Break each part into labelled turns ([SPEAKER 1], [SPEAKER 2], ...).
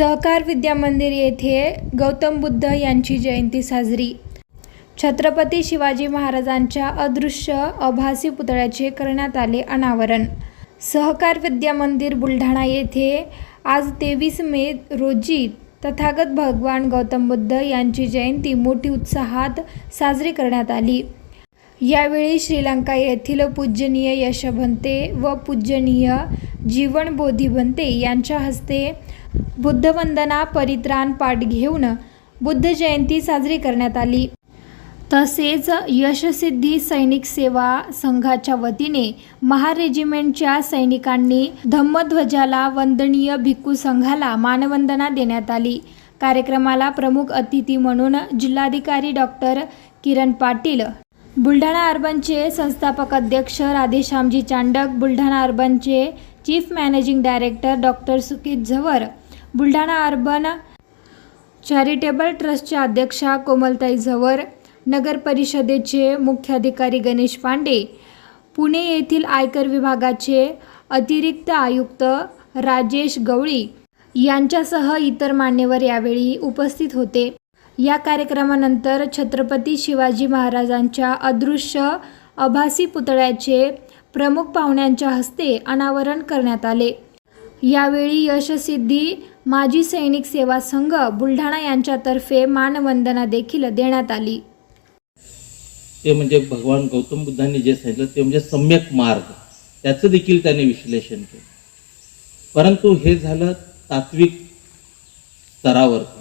[SPEAKER 1] सहकार मंदिर येथे गौतम बुद्ध यांची जयंती साजरी. छत्रपती शिवाजी महाराजांच्या अदृश्य अभासी पुतळ्याचे करण्यात आले अनावरण. सहकार विद्या मंदिर बुलढाणा येथे आज तेवीस मे रोजी तथागत भगवान गौतम बुद्ध यांची जयंती मोठी उत्साहात साजरी करण्यात आली. यावेळी श्रीलंका येथील पूजनीय यशभंते व पूजनीय जीवन बोधिभंते यांच्या हस्ते बुद्धवंदना परित्राण पाठ घेऊन बुद्ध जयंती साजरी करण्यात आली. तसेच यशसिद्धी सैनिक सेवा संघाच्या वतीने महारेजिमेंटच्या सैनिकांनी धम्मध्वजाला वंदनीय भिक्खू संघाला मानवंदना देण्यात आली. कार्यक्रमाला प्रमुख अतिथी म्हणून जिल्हाधिकारी डॉक्टर किरण पाटील बुलढाणा अर्बनचे संस्थापक अध्यक्ष Radheshyamji Chandak Buldhana अर्बनचे chief managing director doctor Sukit Zawar Buldhana Urban Charitable ट्रस्टच्या अध्यक्षा कोमलताई झवर नगर परिषदेचे मुख्याधिकारी गणेश पांडे पुणे येथील आयकर विभागाचे अतिरिक्त आयुक्त राजेश गवळी यांच्यासह इतर मान्यवर यावेळी उपस्थित होते. या कार्यक्रमानंतर छत्रपती शिवाजी महाराजांच्या अदृश्य आभासी पुतळ्याचे प्रमुख पाहुण्यांच्या हस्ते अनावरण करण्यात आले. यावेळी यशसिद्धी माजी सैनिक सेवा संघ बुलढाणा यांच्यातर्फे मानवंदना देखील देण्यात आली.
[SPEAKER 2] ते म्हणजे भगवान गौतम बुद्धांनी जे सांगितलं ते म्हणजे सम्यक मार्ग. त्याचं देखील त्यांनी विश्लेषण केलं. परंतु हे झालं तात्विक स्तरावरती.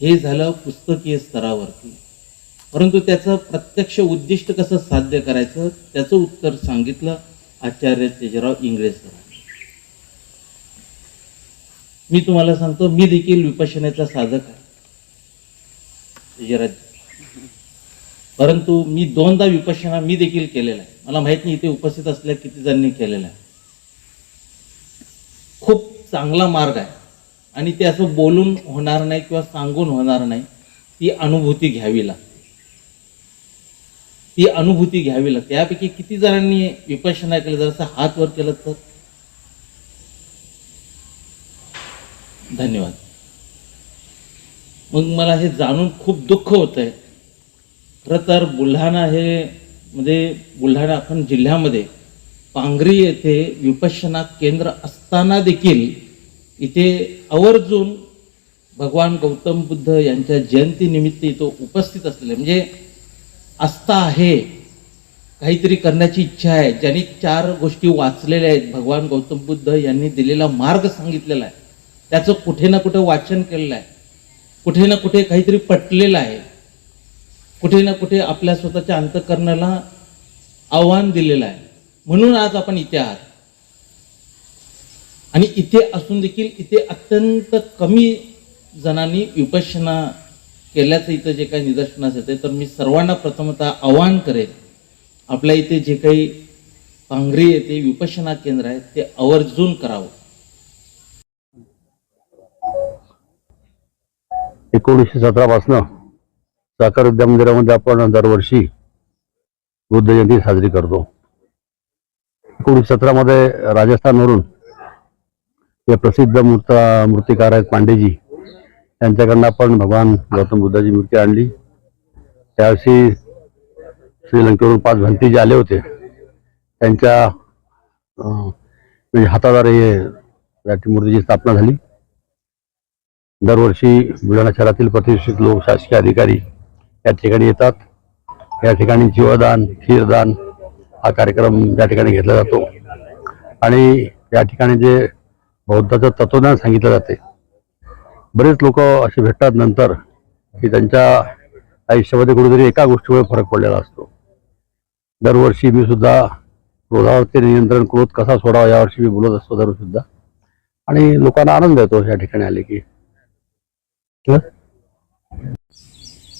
[SPEAKER 2] हे झालं पुस्तकीय स्तरावरती. परंतु त्याचं प्रत्यक्ष उद्दिष्ट कसं साध्य करायचं त्याचं उत्तर सांगितलं आचार्य तेजराव इंगळे सर मी तुम्हाला सांगतो मी देखील विपशनेचा साधक आहे. परंतु मी दोनदा विपशना मी देखील केलेला आहे. मला माहीत नाही इथे उपस्थित असल्या किती जणांनी केलेला आहे. खूप चांगला मार्ग आहे. आणि ते असं बोलून होणार नाही किंवा सांगून होणार नाही ती अनुभूती घ्यावी लागते. ती अनुभूती घ्यावी लागते. यापैकी किती जणांनी विपशना केलं? जर असं हात वर केलं तर? धन्यवाद. मग मला हे जाणून खूप दुःख होत आहे खरं तर बुलढाणा हे म्हणजे बुलढाणा आपण जिल्ह्यामध्ये पांगरी येथे विपश्यना केंद्र असताना देखील इथे आवर्जून भगवान गौतम बुद्ध यांच्या जयंतीनिमित्त इथं उपस्थित असलेले म्हणजे आस्था आहे काहीतरी करण्याची इच्छा आहे. ज्यांनी चार गोष्टी वाचलेल्या आहेत भगवान गौतम बुद्ध यांनी दिलेला मार्ग सांगितलेला आहे. त्याचं कुठे ना कुठे वाचन केलेलं आहे. कुठे ना कुठे काहीतरी पटलेलं आहे. कुठे ना कुठे आपल्या स्वतःच्या अंतकरणाला आव्हान दिलेलं आहे. म्हणून आज आपण इथे आहात. आणि इथे असून देखील इथे अत्यंत कमी जणांनी विपशना केल्याचं इथं जे काही निदर्शनास येते तर मी सर्वांना प्रथमतः आवाहन करेन. आपल्या इथे जे काही पांघरी येते विपशना केंद्र आहे ते आवर्जून करावं.
[SPEAKER 3] एकोणीसशे सतरापासनं साखर विद्या मंदिरामध्ये आपण दरवर्षी बुद्ध जयंती साजरी करतो. एकोणीसशे सतरामध्ये राजस्थानवरून हे प्रसिद्ध मूर्त मूर्तिकार आहेत पांडेजी त्यांच्याकडनं आपण भगवान गौतम बुद्धाची मूर्ती आणली. त्यावर्षी श्रीलंकेवरून पाच भंती जे आले होते त्यांच्या म्हणजे हाताद्वारे हे मूर्तीची स्थापना झाली. दरवर्षी बुलढाणा शहरातील प्रतिष्ठित लोक शासकीय अधिकारी या ठिकाणी येतात. या ठिकाणी जीवदान खीरदान हा कार्यक्रम या ठिकाणी घेतला जातो. आणि या ठिकाणी जे बौद्धाचं तत्वज्ञान सांगितलं जाते बरेच लोक असे भेटतात नंतर की त्यांच्या आयुष्यामध्ये कुठेतरी एका गोष्टीमुळे फरक पडलेला असतो. दरवर्षी मी सुद्धा क्रोधावरती नियंत्रण क्रोध कसा सोडावा यावर्षी मी बोलत असतो दरवर्षी सुद्धा. आणि लोकांना आनंद येतो या ठिकाणी आले की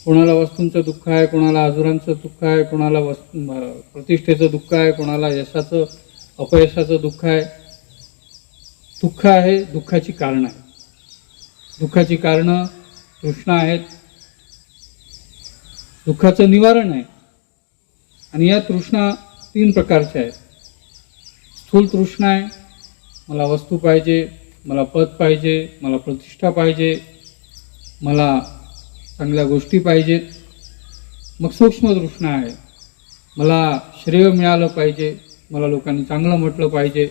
[SPEAKER 4] कोणाला वस्तूंचं दुःख आहे कोणाला आजुरांचं दुःख आहे कोणाला वस्तू प्रतिष्ठेचं दुःख आहे कोणाला यशाचं अपयशाचं दुःख आहे. दुःख आहे दुःखाची कारणं आहे दुःखाची कारणं तृष्णा आहेत. दुःखाचं निवारण आहे. आणि या तृष्णा तीन प्रकारच्या आहेत. स्थूल तृष्णा आहे मला वस्तू पाहिजे मला पद पाहिजे मला प्रतिष्ठा पाहिजे मला चांगल्या गोष्टी पाहिजेत. मग सूक्ष्मतृष्णा आहे. मला श्रेय मिळालं पाहिजे. मला लोकांनी चांगलं म्हटलं पाहिजे.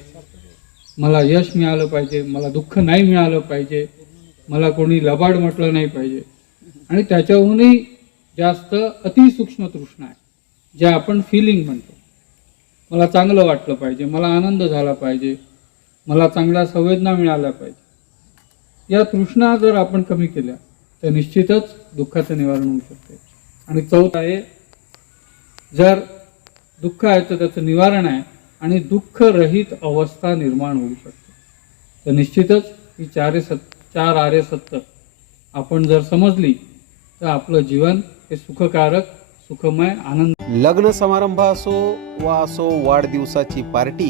[SPEAKER 4] मला यश मिळालं पाहिजे. मला दुःख नाही मिळालं पाहिजे. मला कोणी लबाड म्हटलं नाही पाहिजे. आणि त्याच्याहूनही जास्त अतिसूक्ष्म तृष्णा आहे. जे आपण फिलिंग म्हणतो. मला चांगलं वाटलं पाहिजे. मला आनंद झाला पाहिजे. मला चांगल्या संवेदना मिळाल्या पाहिजे. या तृष्णा जर आपण कमी केल्या तर निश्चितच दुःखाचं निवारण होऊ शकते. आणि चौथ आहे जर दुःख आहे तर त्याचं निवारण आहे आणि दुःखरहित अवस्था निर्माण होऊ शकते. तर निश्चितच ही चारे सत चार आर्य सत्य आपण जर समजली तर आपलं जीवन हे सुखकारक सुखमय आनंद
[SPEAKER 5] लग्न समारंभ असो वा असो वाढदिवसाची पार्टी